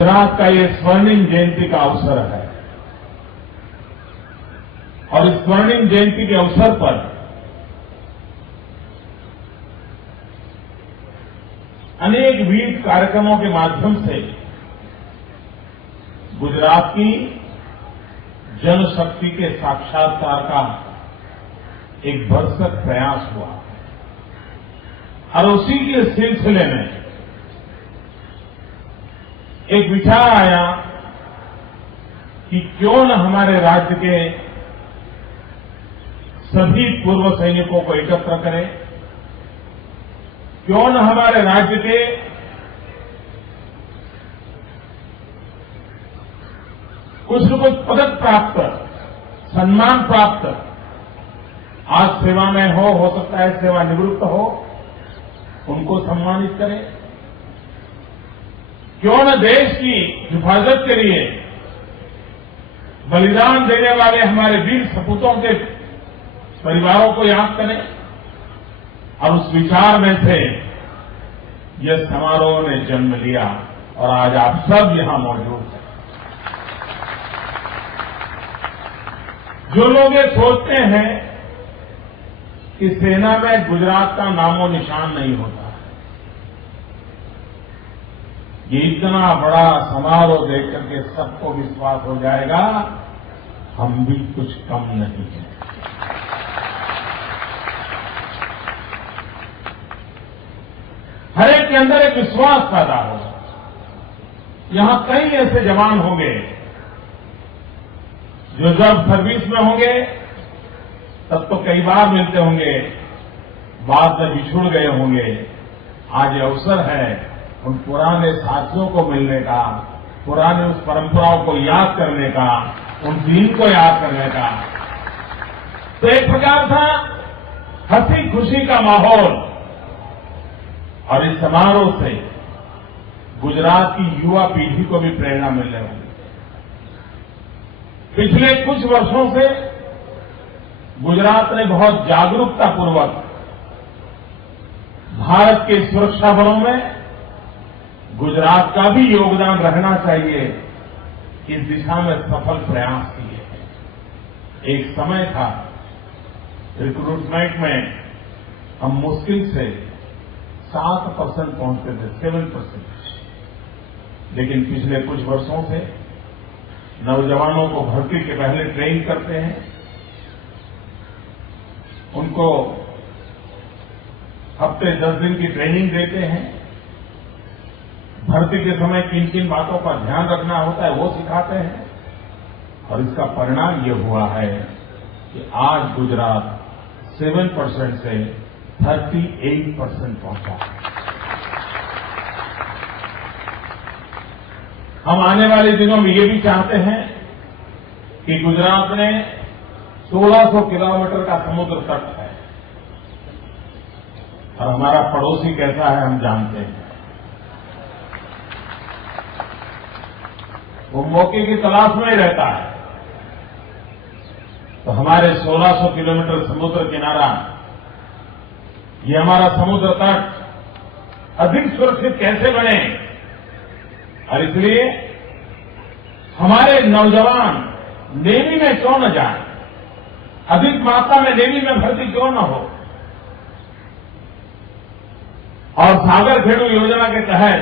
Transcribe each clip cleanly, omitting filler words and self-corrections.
गुजरात का ये स्वर्णिम जयंती का अवसर है और इस स्वर्णिम जयंती के अवसर पर अनेक विविध कार्यक्रमों के माध्यम से गुजरात की जनशक्ति के साक्षात्कार का एक भरसक प्रयास हुआ और उसी के सिलसिले में एक विचार आया कि क्यों न हमारे राज्य के सभी पूर्व सैनिकों को एकत्र करें, क्यों न हमारे राज्य के कुछ न कुछ पदक प्राप्त, सम्मान प्राप्त, आज सेवा में हो सकता है सेवानिवृत्त हो, उनको सम्मानित करें। क्यों न देश की हिफाजत के लिए बलिदान देने वाले हमारे वीर सपूतों के परिवारों को याद करें। और उस विचार में से यह समारोह ने जन्म लिया और आज आप सब यहां मौजूद हैं। जो लोग ये सोचते हैं कि सेना में गुजरात का नामो निशान नहीं होता, ये इतना बड़ा समारोह देख करके सबको विश्वास हो जाएगा हम भी कुछ कम नहीं हैं। हर एक के अंदर एक विश्वास पैदा होगा। यहां कई ऐसे जवान होंगे जो जब सर्विस में होंगे तब तो कई बार मिलते होंगे, बाद में बिछुड़ गए होंगे। आज ये अवसर है उन पुराने साथियों को मिलने का, पुराने उस परंपराओं को याद करने का, उन दिन को याद करने का। तो एक प्रकार था हंसी खुशी का माहौल और इस समारोह से गुजरात की युवा पीढ़ी को भी प्रेरणा मिलने वाली। पिछले कुछ वर्षों से गुजरात ने बहुत जागरूकतापूर्वक भारत के सुरक्षा बलों में गुजरात का भी योगदान रहना चाहिए, इस दिशा में सफल प्रयास किए। एक समय था रिक्रूटमेंट में हम मुश्किल से 7% पहुंचते थे, 7%। लेकिन पिछले कुछ वर्षों से नौजवानों को भर्ती के पहले ट्रेन करते हैं, उनको हफ्ते 10 दिन की ट्रेनिंग देते हैं, भर्ती के समय किन किन बातों का ध्यान रखना होता है वो सिखाते हैं। और इसका परिणाम ये हुआ है कि आज गुजरात 7% से 38% पहुंचा है। हम आने वाले दिनों में ये भी चाहते हैं कि गुजरात में 1600 किलोमीटर का समुद्र तट है और हमारा पड़ोसी कैसा है हम जानते हैं। वो मौके की तलाश में ही रहता है। तो हमारे 1600 किलोमीटर समुद्र किनारा, ये हमारा समुद्र तट अधिक सुरक्षित कैसे बने, और इसलिए हमारे नौजवान नेवी में क्यों न जाए, अधिक मात्रा में नेवी में भर्ती क्यों न हो। और सागर खेड़ू योजना के तहत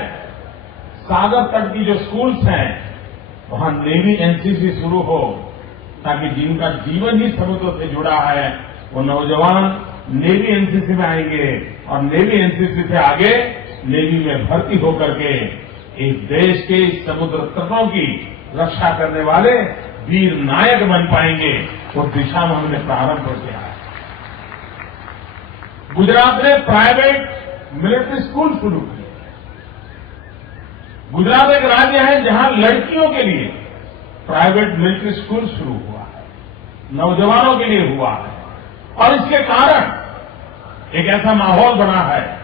सागर तट की जो स्कूल्स हैं वहां नेवी एनसीसी शुरू हो, ताकि जिनका जीवन ही समुद्र से जुड़ा है वो नौजवान नेवी एनसीसी में आएंगे और नेवी एनसीसी से आगे नेवी में भर्ती होकर के इस देश के समुद्र तटों की रक्षा करने वाले वीर नायक बन पाएंगे। उस दिशा में हमने प्रारंभ किया है। गुजरात ने प्राइवेट मिलिट्री स्कूल शुरू किए। गुजरात एक राज्य है जहां लड़कियों के लिए प्राइवेट मिलिट्री स्कूल शुरू हुआ है, नौजवानों के लिए हुआ है। और इसके कारण एक ऐसा माहौल बना है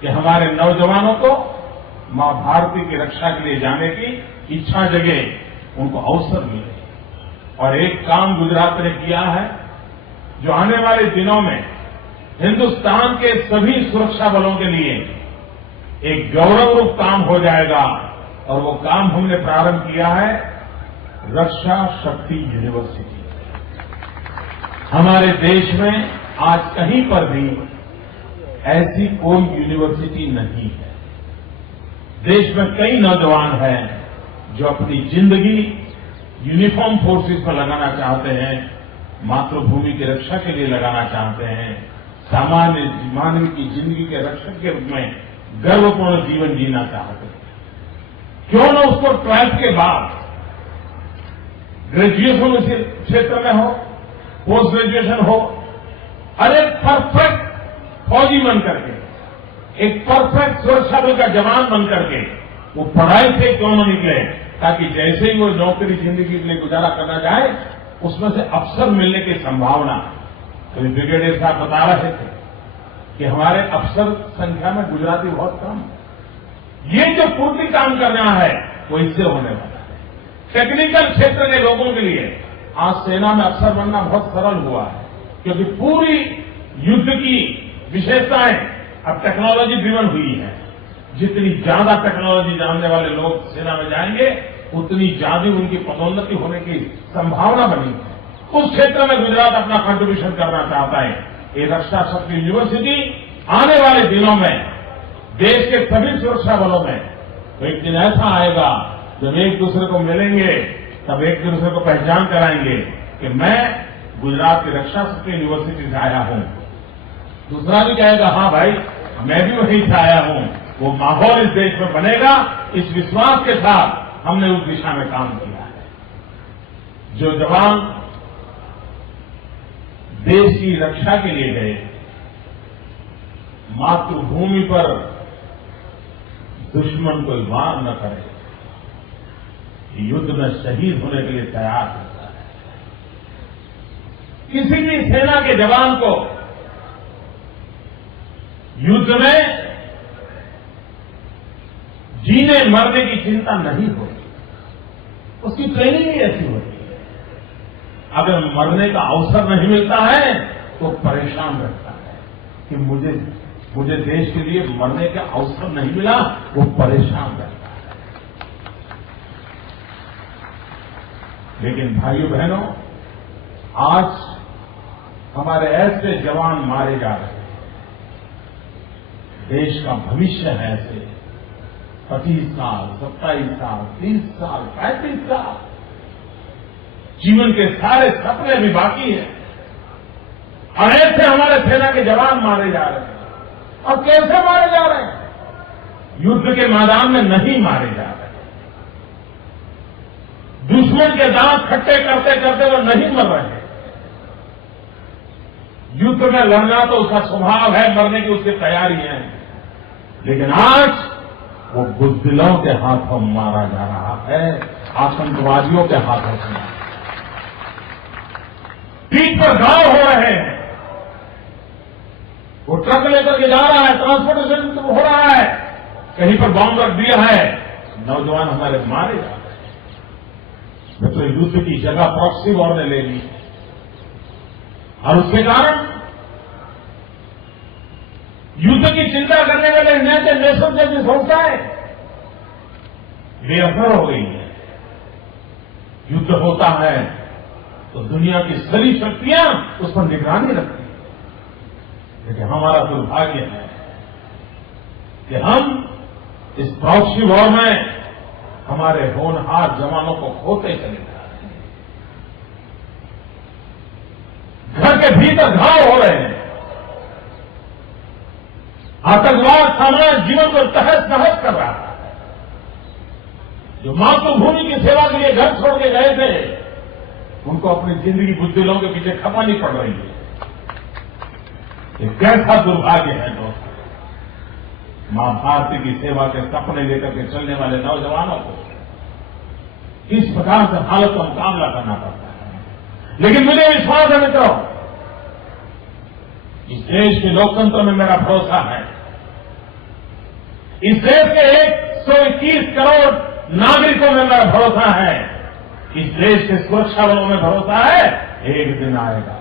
कि हमारे नौजवानों को मां भारती की रक्षा के लिए जाने की इच्छा जगे, उनको अवसर मिले। और एक काम गुजरात ने किया है जो आने वाले दिनों में हिंदुस्तान के सभी सुरक्षा बलों के लिए एक गौरवरूप काम हो जाएगा, और वो काम हमने प्रारंभ किया है रक्षा शक्ति यूनिवर्सिटी। हमारे देश में आज कहीं पर भी ऐसी कोई यूनिवर्सिटी नहीं है। देश में कई नौजवान हैं जो अपनी जिंदगी यूनिफॉर्म फोर्सेस पर लगाना चाहते हैं, मातृभूमि की रक्षा के लिए लगाना चाहते हैं, सामान्य मानव की जिंदगी के रक्षक के रूप में गर्वपूर्ण जीवन जीना चाहते हैं। क्यों न उसको 12th के बाद ग्रेजुएशन उसी क्षेत्र में हो, पोस्ट ग्रेजुएशन हो, और एक परफेक्ट फौजी बन करके, एक परफेक्ट सुरक्षा बल का जवान बन करके वो पढ़ाई से क्यों न निकले, ताकि जैसे ही वो नौकरी जिंदगी के लिए गुजारा करना चाहे उसमें से अवसर मिलने की संभावना। तो ब्रिगेडियर साहब बता रहे थे कि हमारे अफसर संख्या में गुजराती बहुत कम है। ये जो पूर्ति काम करना है वो इससे होने वाला है। टेक्निकल क्षेत्र के लोगों के लिए आज सेना में अफसर बनना बहुत सरल हुआ है, क्योंकि पूरी युद्ध की विशेषताएं अब टेक्नोलॉजी ड्रिवन हुई है। जितनी ज्यादा टेक्नोलॉजी जानने वाले लोग सेना में जाएंगे उतनी ज्यादा उनकी पदोन्नति होने की संभावना बनी है। उस क्षेत्र में गुजरात अपना कंट्रीब्यूशन करना चाहता है। ये रक्षा शक्ति यूनिवर्सिटी आने वाले दिनों में देश के सभी सुरक्षा बलों में तो एक दिन ऐसा आएगा जब एक दूसरे को मिलेंगे तब एक दूसरे को पहचान कराएंगे कि मैं गुजरात की रक्षा शक्ति यूनिवर्सिटी से आया हूं। दूसरा भी कहेगा हाँ भाई मैं भी वहीं से आया हूं। वो माहौल इस देश में बनेगा। इस विश्वास के साथ हमने उस दिशा में काम किया है। जो जवान देश की रक्षा के लिए गए, मातृभूमि पर दुश्मन कोई वार न करे, युद्ध में शहीद होने के लिए तैयार होता है। किसी भी सेना के जवान को युद्ध में जीने मरने की चिंता नहीं होती। उसकी ट्रेनिंग ही ऐसी होती है। अगर मरने का अवसर नहीं मिलता है तो परेशान रहता है कि मुझे देश के लिए मरने का अवसर नहीं मिला, वो परेशान रहता है। लेकिन भाइयों बहनों, आज हमारे ऐसे जवान मारे जा रहे हैं। देश का भविष्य है ऐसे 25 साल, 27 साल, 30 साल, 35 साल, जीवन के सारे सपने भी बाकी हैं और ऐसे हमारे सेना के जवान मारे जा रहे हैं। और कैसे मारे जा रहे हैं? युद्ध के मैदान में नहीं मारे जा रहे। दुश्मन के दांत खट्टे करते करते वो नहीं मर रहे। युद्ध में लड़ना तो उसका स्वभाव है, मरने की उसकी तैयारी है। लेकिन आज वो बुज़दिलों के हाथों मारा जा रहा है, आतंकवादियों के हाथों से। पीठ पर घाव हो रहे हैं। वो ट्रक लेकर के जा रहा है, ट्रांसपोर्टेशन हो रहा है, कहीं पर बॉम्ब रख दिया है, नौजवान हमारे मारे जा रहे हैं। तो युद्ध की जगह प्रॉक्सी वॉर ने ले ली और उसके कारण युद्ध की चिंता करने वाले यूनाइटेड नेशन जैसी संस्थाएं बेअसर हो गई है। युद्ध होता है तो दुनिया की सारी शक्तियां उस पर निगरानी रखती हैं। लेकिन हमारा दुर्भाग्य है कि हम इस प्रॉक्सी वॉर में हमारे होनहार जवानों को खोते चले जा रहे हैं। घर के भीतर घाव हो रहे हैं। आतंकवाद समाज जीवन को तहस नहस कर रहा है। जो मातृभूमि की सेवा के लिए घर छोड़ के गए थे उनको अपनी जिंदगी बुज़दिलों के पीछे खपानी पड़ रही है। ये कैसा दुर्भाग्य है दोस्तों। मां भारती की सेवा के सपने लेकर के चलने वाले नौजवानों को इस प्रकार से हालत का मुकाबला करना पड़ता है। लेकिन मुझे विश्वास है मित्रों, इस देश के लोकतंत्र में मेरा भरोसा है। इस देश के 121 करोड़ नागरिकों में मेरा भरोसा है। इस देश के सुरक्षा बलों में भरोसा है। एक दिन आएगा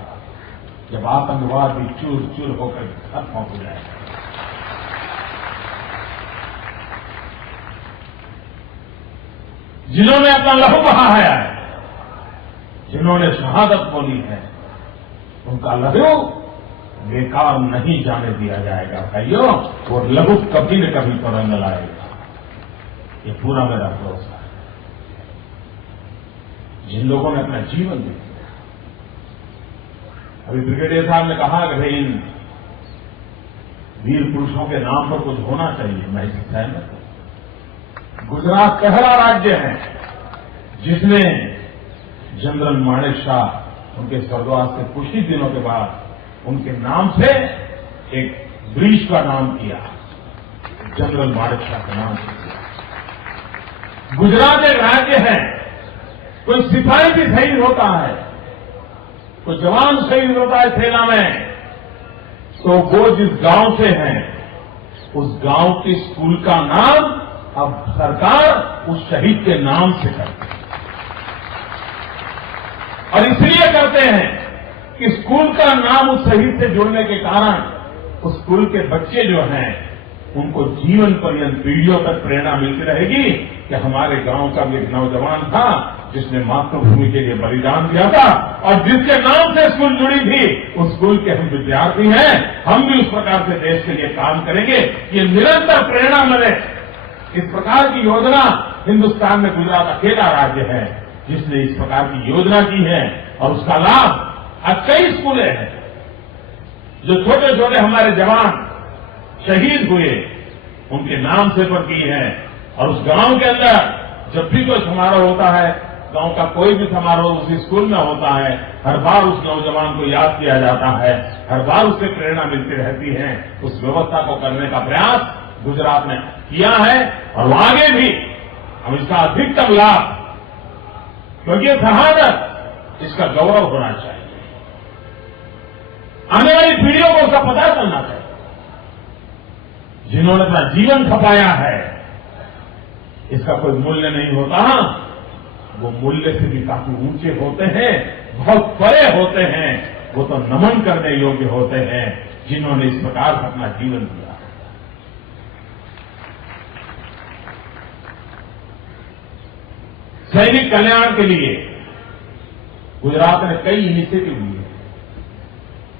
जब आतंकवाद भी चूर चूर होकर खत्म हो जाएगा। जिन्होंने अपना लहू बहाया है, जिन्होंने शहादत बोली है, उनका लहू बेकार नहीं जाने दिया जाएगा भाइयों। वो लहू कभी न कभी तो रंग लाएगा, ये पूरा मेरा भरोसा है। जिन लोगों ने अपना जीवन दे दिया, अभी ब्रिगेडियर साहब ने कहा कि भाई इन वीर पुरुषों के नाम पर कुछ होना चाहिए, मैं इससे सहमत हूं। गुजरात पहला राज्य है जिसने जनरल मानेकशॉ उनके स्वर्गवास के कुछ ही दिनों के बाद उनके नाम से एक ब्रिज का नाम किया, जनरल मानेकशॉ का नाम से किया। गुजरात एक राज्य है, कोई सिपाही भी शहीद होता है, कोई जवान शहीद होता है सेना में, तो वो जिस गांव से हैं, उस गांव के स्कूल का नाम अब सरकार उस शहीद के नाम से करती है। और इसलिए करते हैं कि स्कूल का नाम उस शहीद से जुड़ने के कारण उस स्कूल के बच्चे जो हैं, उनको जीवन पर्यंत पीढ़ियों तक प्रेरणा मिलती रहेगी कि हमारे गांव का भी एक नौजवान था जिसने मातृभूमि के लिए बलिदान दिया था, और जिसके नाम से स्कूल जुड़ी थी, उस स्कूल के हम विद्यार्थी हैं, हम भी उस प्रकार से देश के लिए काम करेंगे। ये निरंतर प्रेरणा मिले, इस प्रकार की योजना हिन्दुस्तान में गुजरात अकेला राज्य है जिसने इस प्रकार की योजना की है। और उसका लाभ आज कई स्कूलें हैं जो छोटे छोटे हमारे जवान शहीद हुए, उनके नाम से पर की है। और उस गांव के अंदर जब भी कोई समारोह होता है, गांव का कोई भी समारोह उसी स्कूल में होता है, हर बार उस नौजवान को याद किया जाता है, हर बार उससे प्रेरणा मिलती रहती है। उस व्यवस्था को करने का प्रयास गुजरात ने किया है और वो आगे भी हम इसका अधिकतम लाभ, क्योंकि ये शहादत, इसका गौरव होना चाहिए, आने वाली पीढ़ियों को उसका पता चलना चाहिए। जिन्होंने अपना जीवन खपाया है, इसका कोई मूल्य नहीं होता, वो मूल्य से भी काफी ऊंचे होते हैं, बहुत बड़े होते हैं, वो तो नमन करने योग्य होते हैं जिन्होंने इस प्रकार से अपना जीवन दिया। सैनिक कल्याण के लिए गुजरात ने कई इनिशिएटिव लिए।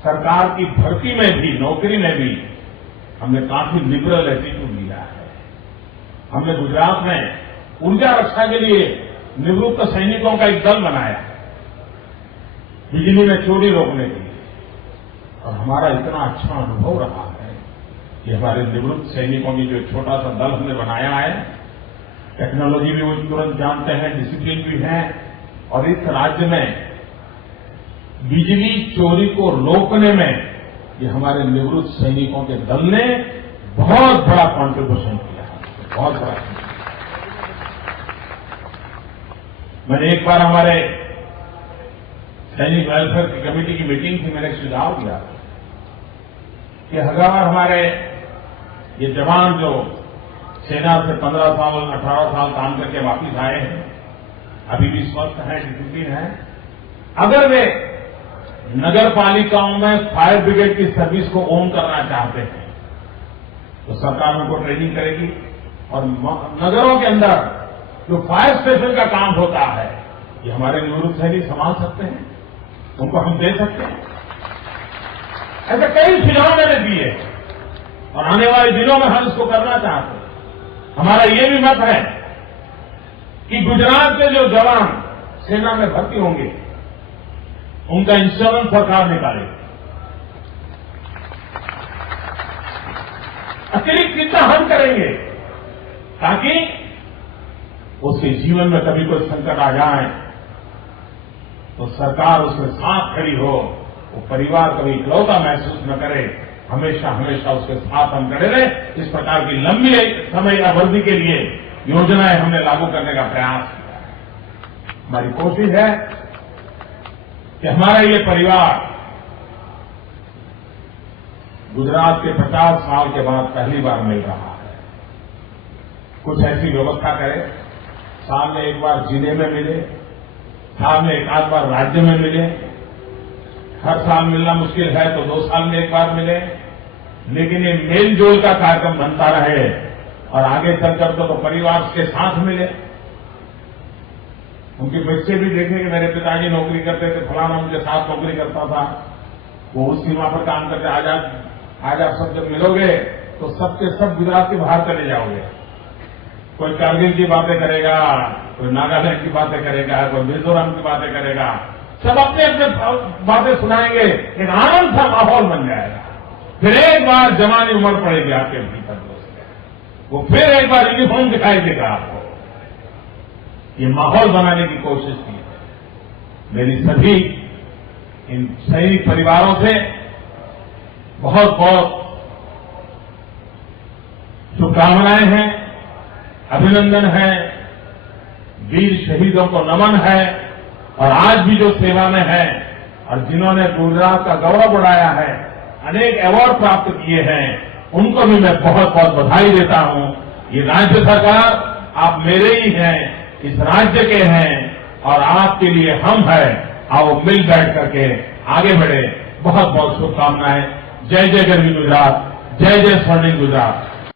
सरकार की भर्ती में भी, नौकरी में भी हमने काफी लिबरल एटीट्यूड लिया है। हमने गुजरात में ऊर्जा रक्षा के लिए निवृत्त सैनिकों का एक दल बनाया, बिजली में चोरी रोकने के लिए, और हमारा इतना अच्छा अनुभव रहा है कि हमारे निवृत्त सैनिकों की जो छोटा सा दल हमने बनाया है, टेक्नोलॉजी भी वो तुरंत जानते हैं, डिसिप्लिन भी है, और इस राज्य में बिजली चोरी को रोकने में ये हमारे निवृत्त सैनिकों के दल ने बहुत बड़ा कॉन्ट्रीब्यूशन किया है, बहुत बड़ा। मैंने एक बार हमारे सैनिक वेलफेयर की कमेटी की मीटिंग थी, मैंने एक सुझाव दिया कि अगर हमारे ये जवान जो सेना से 15 साल 18 साल काम करके वापिस आए हैं, अभी भी स्वस्थ हैं, डिसिप्लिन है, अगर वे नगर पालिकाओं में फायर ब्रिगेड की सर्विस को ओन करना चाहते हैं तो सरकार उनको ट्रेनिंग करेगी, और नगरों के अंदर जो फायर स्टेशन का काम होता है, ये हमारे निवृत्त सैनिक संभाल सकते हैं, उनको हम दे सकते हैं। ऐसे कई सुझाव मैंने दिए और आने वाले दिनों में हम इसको करना चाहते हैं। हमारा ये भी मत है कि गुजरात के जो जवान सेना में भर्ती होंगे, उनका इंश्योरेंस सरकार निकालेगी। अतिरिक्त चिंता हम करेंगे ताकि उसके जीवन में कभी कोई संकट आ जाए तो सरकार उसके साथ खड़ी हो, वो परिवार कभी इकलौता महसूस न करे, हमेशा हमेशा उसके साथ हम खड़े रहे। इस प्रकार की लंबी समय अवधि के लिए योजनाएं हमने लागू करने का प्रयास किया है। हमारी कोशिश है कि हमारा ये परिवार गुजरात के 50 साल के बाद पहली बार मिल रहा है, कुछ ऐसी व्यवस्था करे, साल में एक बार जिले में मिले, साल में एक आध बार राज्य में मिले, हर साल मिलना मुश्किल है तो 2 साल में एक बार मिले, लेकिन ये मेल जोल का कार्यक्रम बनता रहे और आगे चलकर तो परिवार के साथ मिले। उनके बच्चे भी देखे कि मेरे पिताजी नौकरी करते थे, फलाना उनके साथ नौकरी करता था, वो उस सीमा पर काम करते। आज आप सब जब मिलोगे तो सबके सब गुजरात के बाहर चले जाओगे। कोई कारगिल की बातें करेगा, कोई नागालैंड की बातें करेगा, कोई मिजोरम की बातें करेगा, सब अपने अपने बातें सुनाएंगे। एक आनंद सा माहौल बन जाएगा। फिर एक बार जवानी उम्र पड़ेगी आपके भीतर दोस्त, वो फिर एक बार यूनिफॉर्म दिखाई देगा आपको। ये माहौल बनाने की कोशिश की है। मेरी सभी इन सैनिक परिवारों से बहुत बहुत शुभकामनाएं हैं, अभिनंदन है, वीर शहीदों को नमन है। और आज भी जो सेवा में है और जिन्होंने गुजरात का गौरव बढ़ाया है, अनेक अवार्ड प्राप्त किए हैं, उनको भी मैं बहुत बहुत बधाई देता हूं। ये राज्य सरकार, आप मेरे ही हैं, इस राज्य के हैं और आपके लिए हम हैं। आओ मिल बैठ करके आगे बढ़े। बहुत बहुत शुभकामनाएं। जय जय गरवी गुजरात, जय जय स्वर्णिम गुजरात।